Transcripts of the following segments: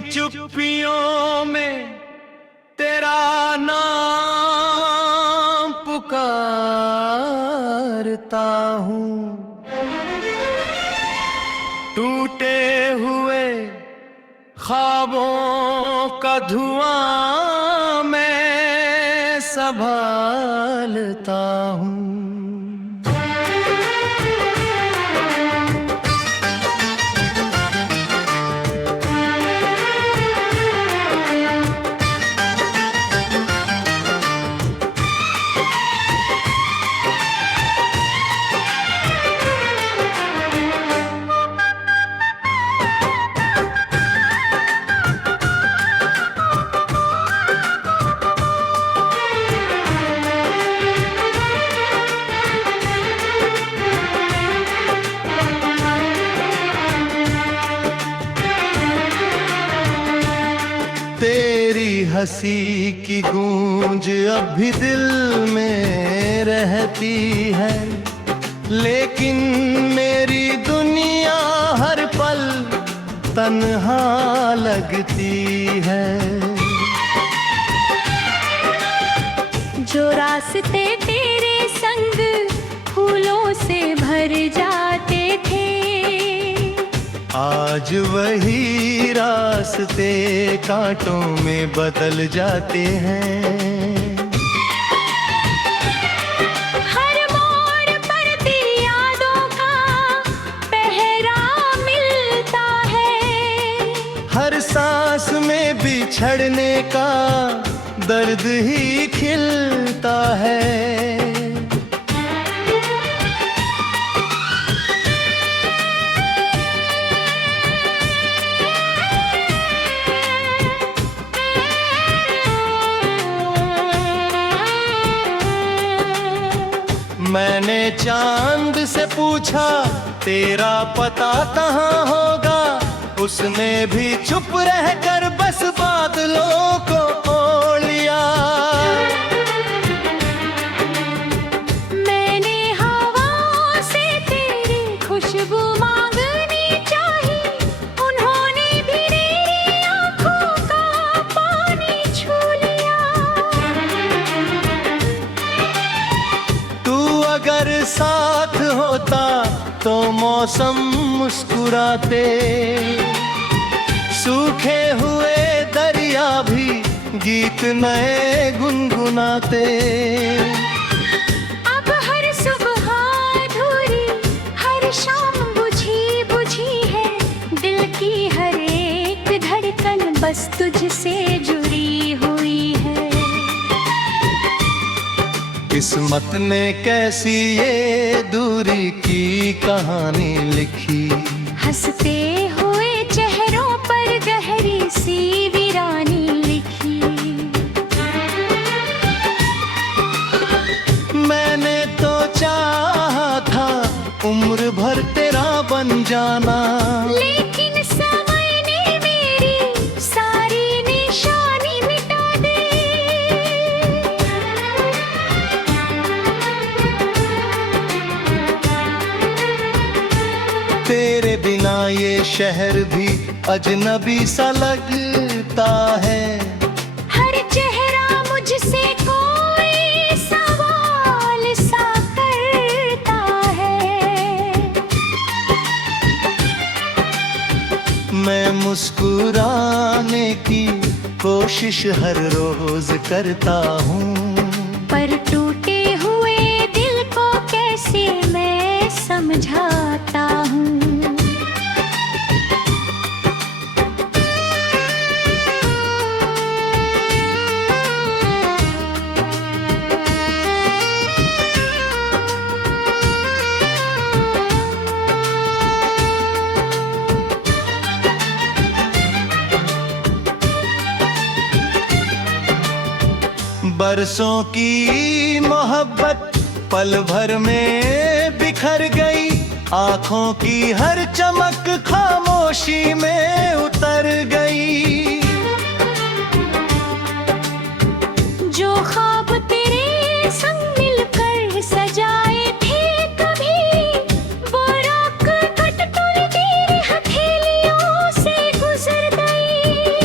चुप्पियों में तेरा नाम पुकारता हूँ। टूटे हुए ख्वाबों का धुआं मैं संभालता हूँ। तेरी हंसी की गूंज अब भी दिल में रहती है, लेकिन मेरी दुनिया हर पल तन्हा लगती है। जो रास्ते तेरे संग फूलों से भर जाते थे, आज वही रास्ते कांटों में बदल जाते हैं। हर मोड़ पर तेरी यादों का पहरा मिलता है, हर सांस में बिछड़ने का दर्द ही खिलता है। मैंने चांद से पूछा तेरा पता कहाँ होगा, उसने भी चुप रहकर बस बादलों को ओढ़ लिया। मैंने हवाओं से तेरी खुशबू मांगनी चाहिए, उन्होंने भी मेरी आँखों का पानी छू लिया। अगर साथ होता तो मौसम मुस्कुराते, सूखे हुए दरिया भी गीत नए गुनगुनाते। अब हर सुबह अधूरी, हर शाम बुझी बुझी है, दिल की हर एक धड़कन बस तुझसे जुड़ी हुई है। किस्मत ने कैसी ये दूरी की कहानी लिखी, हंसते हुए चेहरों पर गहरी सी वीरानी लिखी। मैंने तो चाहा था उम्र भर तेरा बन जाना, लेकिन समय ने मेरी सारी निशानी मिटा दी। तेरे बिना ये शहर भी अजनबी सा लगता है। हर चेहरा मुझसे कोई सवाल सा करता है। मैं मुस्कुराने की कोशिश हर रोज करता हूँ, पर टूटे हुए दिल को कैसे मैं समझाता हूँ। बरसों की मोहब्बत पल भर में बिखर गई, आंखों की हर चमक खामोशी में उतर गई। जो ख्वाब तेरे संग मिलकर सजाए थे कभी, वो रात कट टूट तेरी हथेलियों से गुजर गई।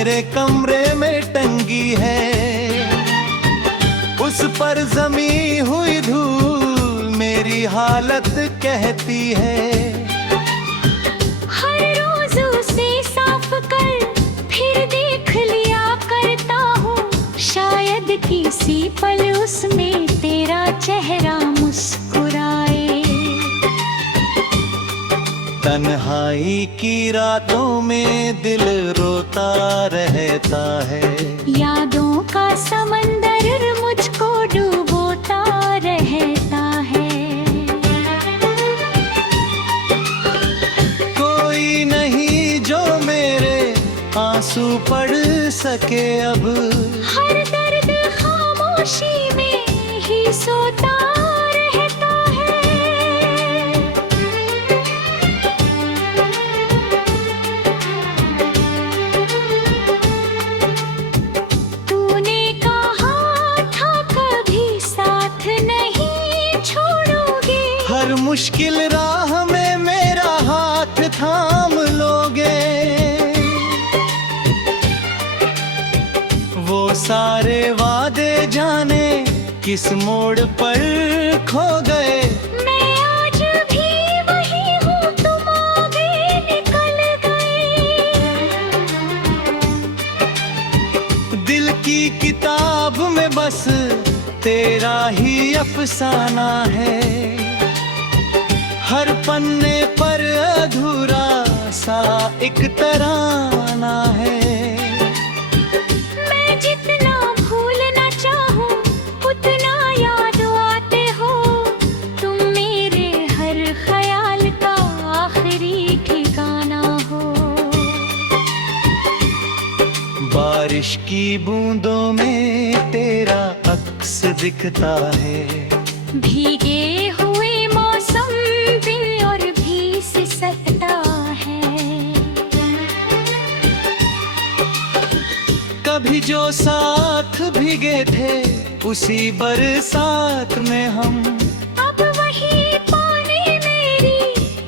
मेरे कमरे में टंगी है, उस पर जमी हुई धूल मेरी हालत कहती है। हर रोज उसे साफ कर फिर देख लिया करता हूँ, शायद किसी पल उसमें तेरा चेहरा मुस्कुराए। तन्हाई की रातों में दिल रोता रहता है, यादों का समंदर मुझको डुबोता रहता है। कोई नहीं जो मेरे आंसू पढ़ सके अब, हर दर्द खामोशी में ही सोता रहता है। तूने कहा था कभी साथ नहीं छोड़ोगे, हर मुश्किल राह में मेरा हाथ थाम लोगे। वो सारे वादे जाने किस मोड़ पर खो गए। मैं आज भी वही हूँ, तुम आगे निकल गए। दिल की किताब में बस तेरा ही अफसाना है, हर पन्ने पर अधूरा सा एक तराना है। मैं जितना भूलना चाहूँ उतना याद आते हो, तुम मेरे हर ख्याल का आखिरी ठिकाना हो। बारिश की बूंदों में तेरा अक्स दिखता है, भीगे हुए मौसम पे और भी सिसकता है। कभी जो साथ भीगे थे उसी बरसात में हम, अब वही पानी मेरी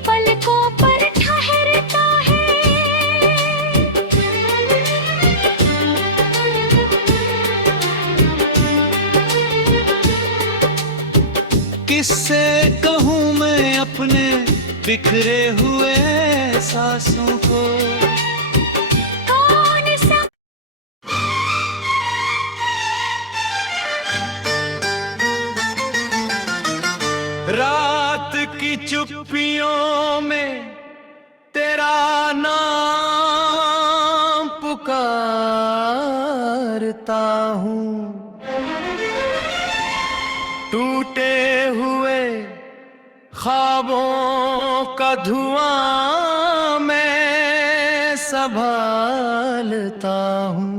पलकों पर ठहरता है। किससे कहूँ मैं अपने बिखरे हुए सांसों को। कौन सा रात की चुप्पियों में तेरा नाम पुकारता हूँ, टूटे हुए ख्वाबों का धुआं मैं संभालता हूँ।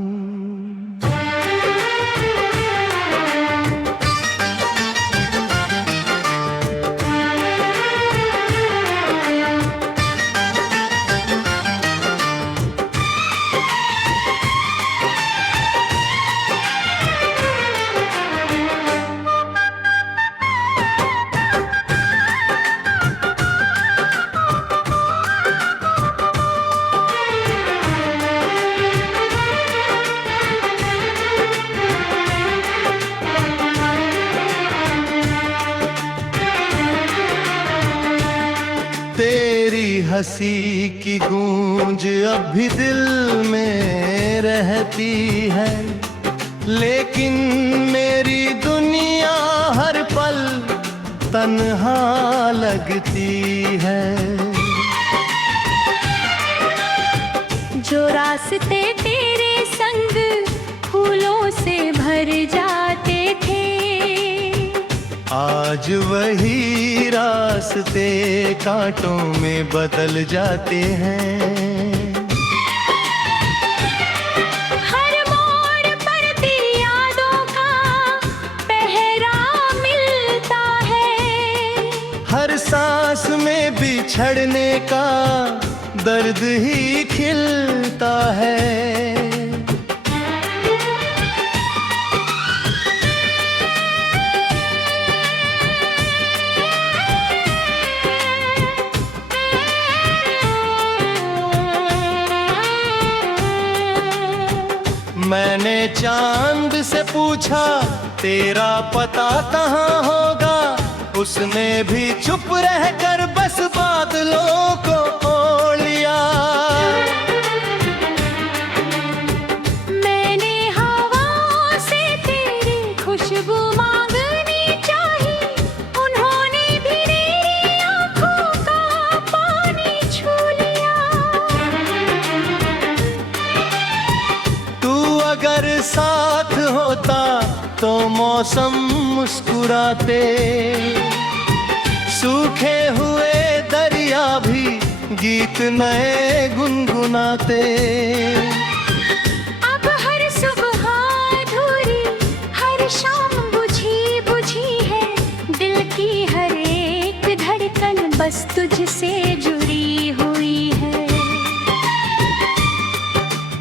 तेरी हंसी की गूंज अब भी दिल में रहती है, लेकिन मेरी दुनिया हर पल तन्हा लगती है। जो रास्ते तेरे संग फूलों से भर जाते थे, आज वही रास्ते कांटों में बदल जाते हैं। हर मोड़ पर तेरी यादों का पहरा मिलता है, हर सांस में बिछड़ने का दर्द ही खिलता है। मैंने चांद से पूछा तेरा पता कहाँ होगा, उसने भी चुप रहकर बस बादलों को ओढ़ लिया। मैंने हवा से तेरी खुशबू मांगनी चाही, उन्होंने भी मेरी आँखों का पानी छू लिया। तू अगर साथ होता तो मौसम मुस्कुराते, सूखे हुए दरिया भी गीत नए गुनगुनाते। अब हर सुबह अधूरी, हर शाम बुझी बुझी है, दिल की हर एक धड़कन बस तुझसे जुड़ी हुई है।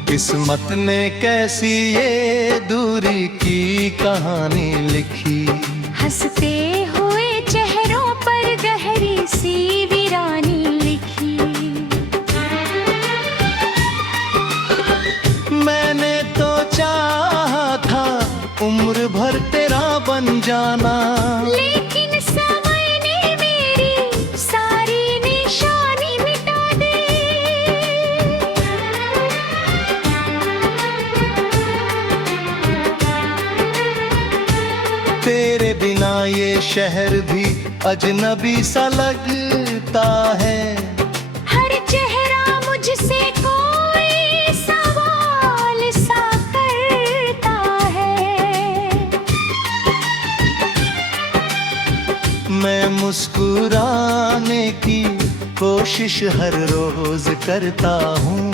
किस्मत ने कैसी ये दूरी की कहानी लिखी, हंसते हुए चेहरों पर गहरी सी वीरानी लिखी। मैंने तो चाहा था उम्र भर तेरा बन जाना, लेकिन समय ने मेरी सारी निशानी मिटा दी। तेरे बिना ये शहर भी अजनबी सा लगता है। हर चेहरा मुझसे कोई सवाल सा करता है। मैं मुस्कुराने की कोशिश हर रोज करता हूँ,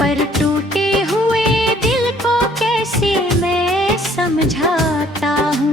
पर टूटे हुए दिल को कैसे मैं समझाता हूँ।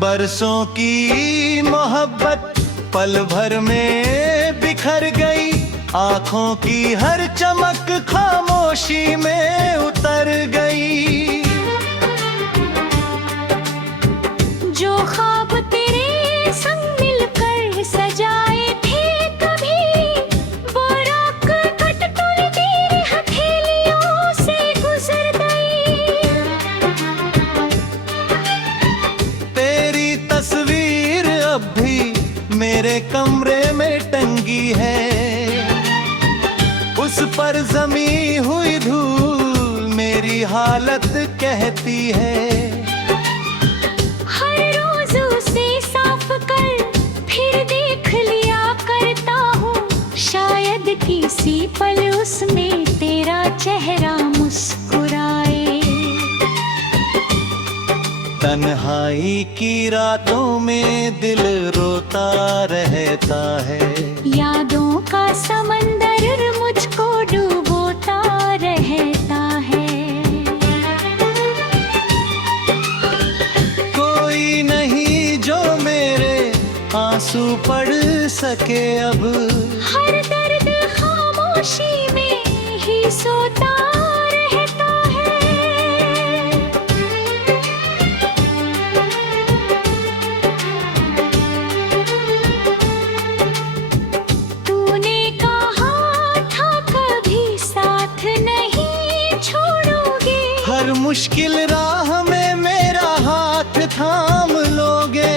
बरसों की मोहब्बत पल भर में बिखर गई, आंखों की हर चमक खामोशी में उतर गई। जो ख्वाब तेरे संग मिलकर सजाए थे कभी, वो रात कट टूट तेरी हथेलियों से गुजर गई। तेरी तस्वीर अब भी मेरे कमरे में टंगी है, उस पर जमी हुई धूल मेरी हालत कहती है। हर रोज उसे साफ कर फिर देख लिया करता हूँ, शायद किसी पल उसमें तेरा चेहरा मुस्कुराए। तन्हाई की रातों में दिल रोता रहता है, यादों का समंदर मुझको डुबोता रहता है। कोई नहीं जो मेरे आंसू पढ़ सके अब, हर दर्द खामोशी में ही सोता रहता है। तूने कहा था कभी साथ नहीं छोड़ोगे, हर मुश्किल राह में मेरा हाथ थाम लोगे।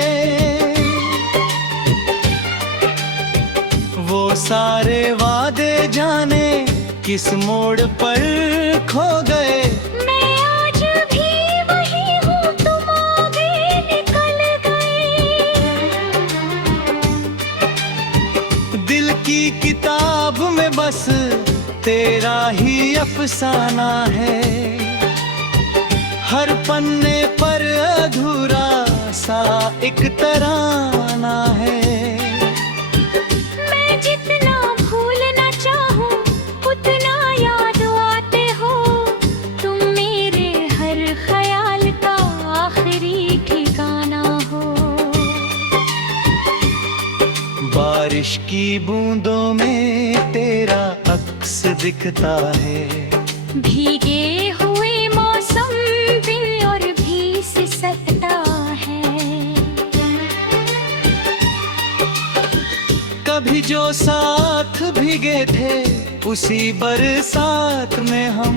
वो सारे वादे जाने किस मोड़ पर खो गए। मैं आज भी वही हूँ, तुम आगे निकल गए। दिल की किताब में बस तेरा ही अफसाना है, हर पन्ने पर अधूरा सा एक तराना है। मैं जितना भूलना चाहूँ उतना याद आते हो, तुम मेरे हर ख्याल का आखिरी ठिकाना हो। बारिश की बूंदों में तेरा अक्स दिखता है। भीगे हुए मौसम भी और भी सिसकता है। कभी जो साथ भीगे थे उसी बरसात में हम,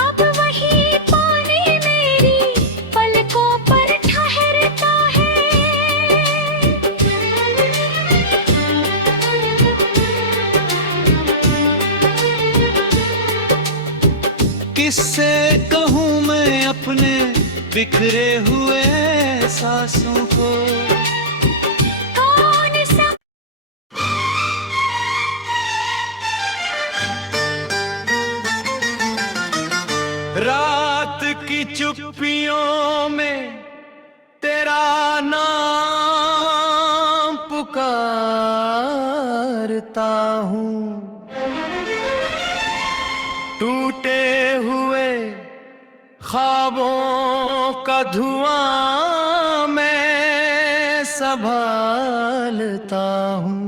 अब वही पानी मेरी पलकों पर ठहरता है। किससे कहूँ मैं अपने बिखरे हुए सांसों को। कौन सा रात की चुप्पियों में तेरा नाम पुकारता हूँ। टूटे हुए ख्वाबों का धुआं मैं संभालता हूँ।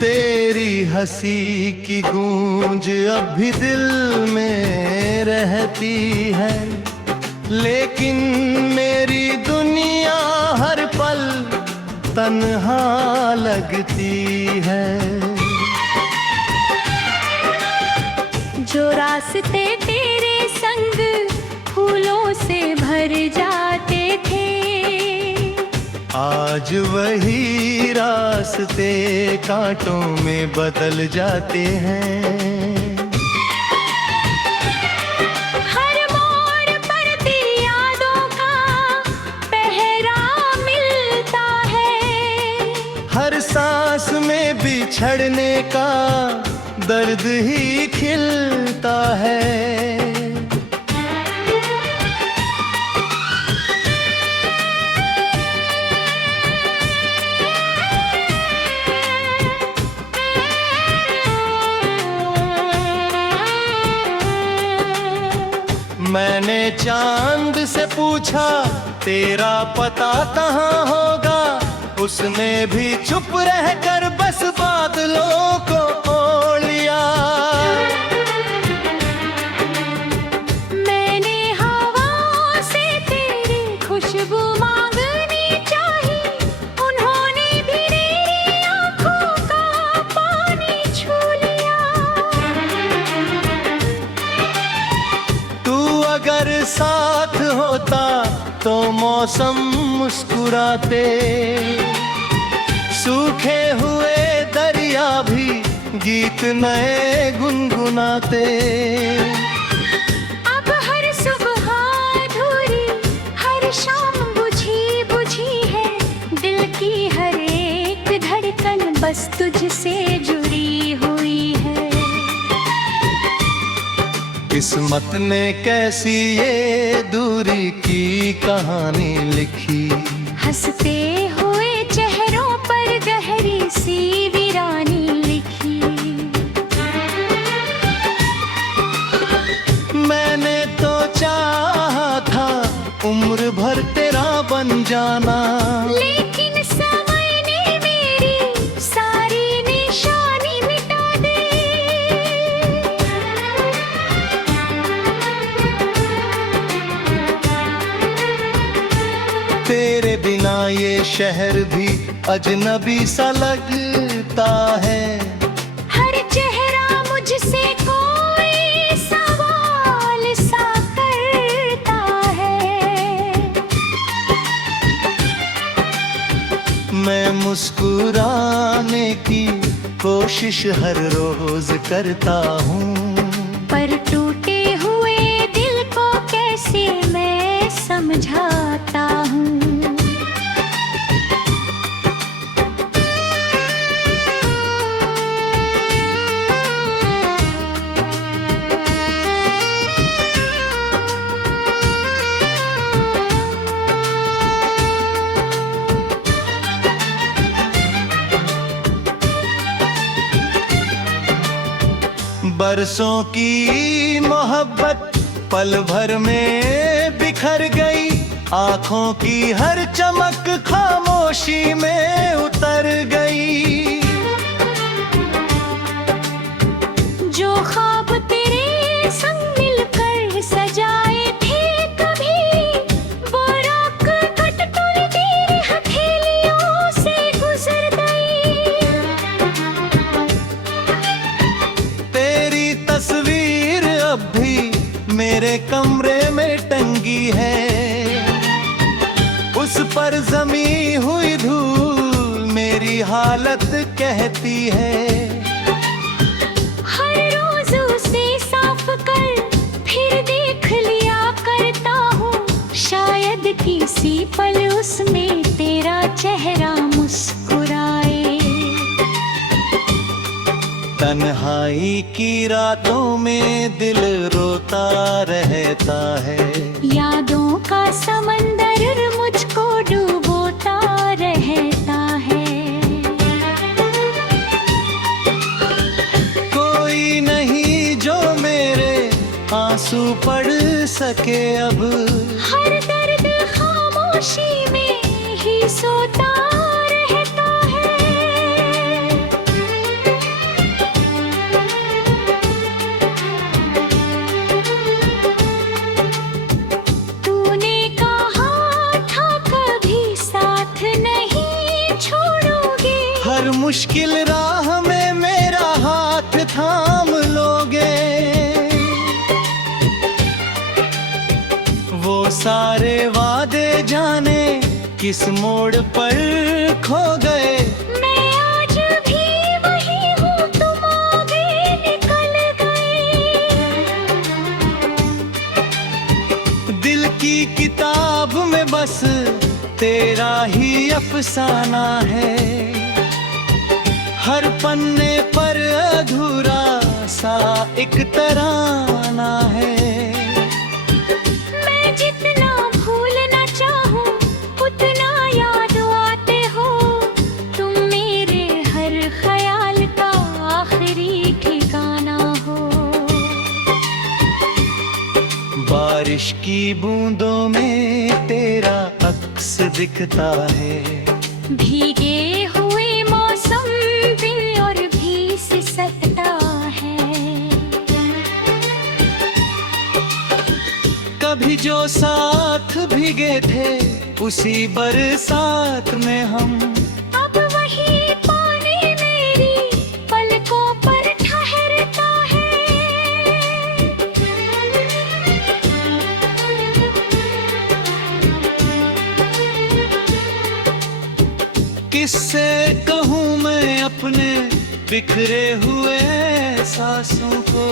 तेरी हंसी की गूंज अब भी दिल में रहती है, लेकिन मेरी दुनिया हर पल तन्हा लगती है। जो रास्ते तेरे संग फूलों से भर जाते थे, आज वही रास्ते कांटों में बदल जाते हैं। हर मोड़ पर तेरी यादों का पहरा मिलता है। हर सांस में बिछड़ने का दर्द ही खिलता है। मैंने चांद से पूछा तेरा पता कहाँ होगा, उसने भी चुप रहकर बस बादलों को ओढ़ लिया। मैंने हवाओं से तेरी खुशबू मांगनी चाही, उन्होंने भी मेरी आँखों का पानी छू लिया। तू अगर साथ होता तो मौसम मुस्कुराते, सूखे हुए दरिया भी गीत नए गुनगुनाते। अब हर सुबह अधूरी, हर शाम बुझी बुझी है, दिल की हर एक धड़कन बस तुझसे जुड़ी हुई है। किस्मत ने कैसी ये दूरी की कहानी लिखी, हंसते हुए चेहरों पर गहरी सी वीरानी लिखी। मैंने तो चाहा था उम्र भर तेरा बन जाना, लेकिन समय ने मेरी सारी निशानी मिटा दी। तेरे बिना ये शहर भी अजनबी सा लगता है। हर चेहरा मुझसे कोई सवाल सा करता है। मैं मुस्कुराने की कोशिश हर रोज करता हूँ, पर टूटे हुए दिल बरसों की मोहब्बत पल भर में बिखर गई, आंखों की हर चमक खामोशी में उतर गई। जो ख्वाब तेरे संग मिलकर सजाए थे कभी, वो रात कट टूट तेरी हथेलियों से गुजर गई। तेरी तस्वीर अब भी मेरे कमरे में टंगी है, उस पर जमी हुई धूल मेरी हालत कहती है। हर रोज उसे साफ कर फिर देख लिया करता हूँ, शायद किसी पल उसमें तेरा चेहरा मुस्कुराए। तन्हाई की रातों में दिल रोता रहता है, यादों का समंदर मुझको डुबोता रहता है। कोई नहीं जो मेरे आंसू पढ़ सके अब, हर दर्द खामोशी में ही सोता रहता है। तूने कहा था कभी साथ नहीं छोड़ोगे, हर मुश्किल राह में मेरा हाथ थाम लोगे। वो सारे वादे जाने किस मोड़ पर खो गए। मैं आज भी वही हूँ, तुम आगे निकल गए। दिल की किताब में बस तेरा ही अफसाना है, हर पन्ने पर अधूरा सा एक तराना है। मैं जितना भूलना चाहूँ उतना याद आते हो, तुम मेरे हर ख्याल का आखिरी ठिकाना हो। बारिश की बूंदों में तेरा अक्स दिखता है, भीगे हुए मौसम पे और भी सिसकता है। कभी जो साथ भीगे थे उसी बरसात में हम, अब वही पानी मेरी पलकों पर ठहरता है। किससे कहूँ मैं अपने बिखरे हुए सांसों को।